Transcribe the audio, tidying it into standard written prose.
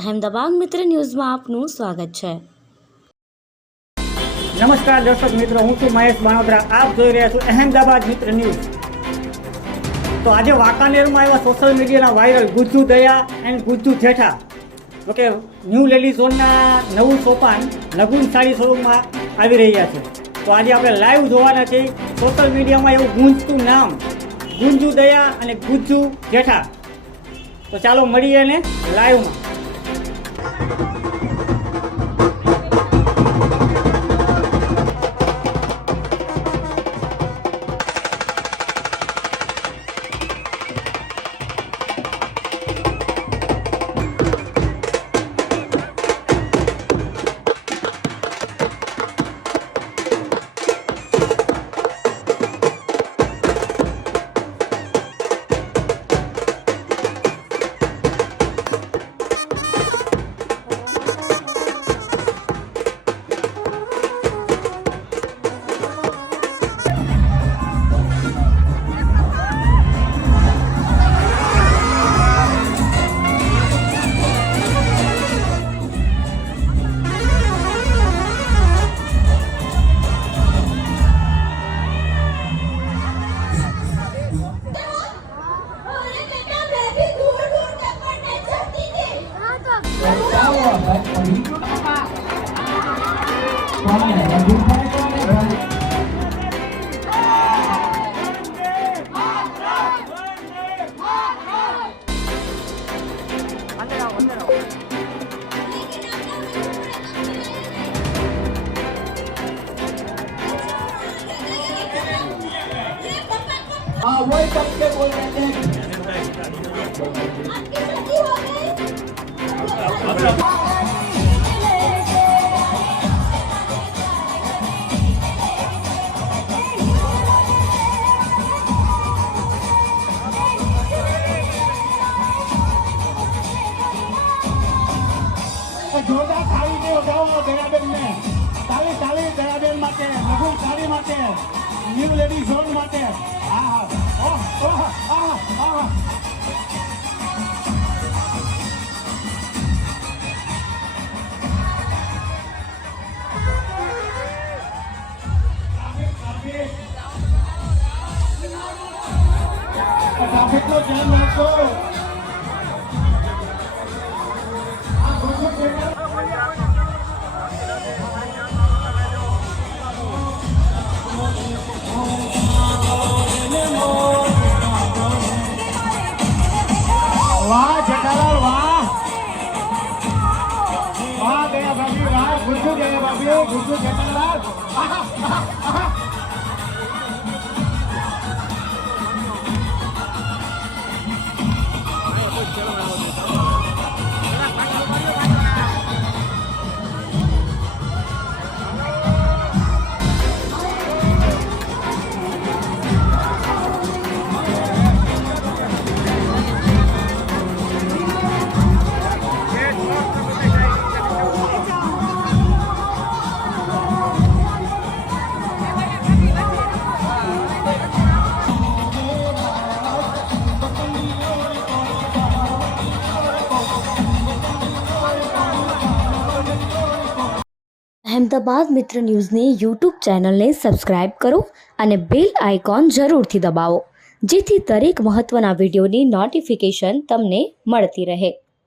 અહેમદાબાદ મિત્ર ન્યૂઝમાં આપનું સ્વાગત છે। નમસ્કાર દર્શક મિત્રો, હું છું મહેશ બાણોદરા। આપ જોઈ રહ્યા છો અહેમદાબાદ મિત્ર ન્યૂઝ। તો આજે વાંકાનેરમાં એવા સોશિયલ મીડિયાના વાયરલ ગુજ્જુ દયા and Gujju Jetha okay new lady ઝોનના નવું સોપાન લગુન સાડી શોરૂમમાં આવી રહ્યા છે। તો આજે આપણે લાઈવ જોવાના છે। સોશિયલ મીડિયામાં એવું ગુંજતું નામ ગુંજુ દયા અને ગુજ્જુ જેઠા। તો ચાલો મળીએ ને લાઈવમાં। हाँ वही सबके बोल रहे थे। જોરદાર થાળી ને ઉઠાવો દયાબેન ને તાળી તાળી દયાબેન માટે લઘુ સાડી માટે ન્યૂ લેડી ઝોન માટે ટ્રાફિક નો ધ્યાન રાખો। वाह जेठालाल वाह वाह दया भाभी वाह गुज्जू दया भाभी गुज्जू जेठालाल અહેમદાબાદ મિત્ર ન્યૂઝની યુટ્યુબ ચેનલને સબસ્ક્રાઇબ કરો અને બેલ આઇકોન જરૂરથી દબાવો, જેથી દરેક મહત્ત્વના વિડીયોની નોટિફિકેશન તમને મળતી રહે।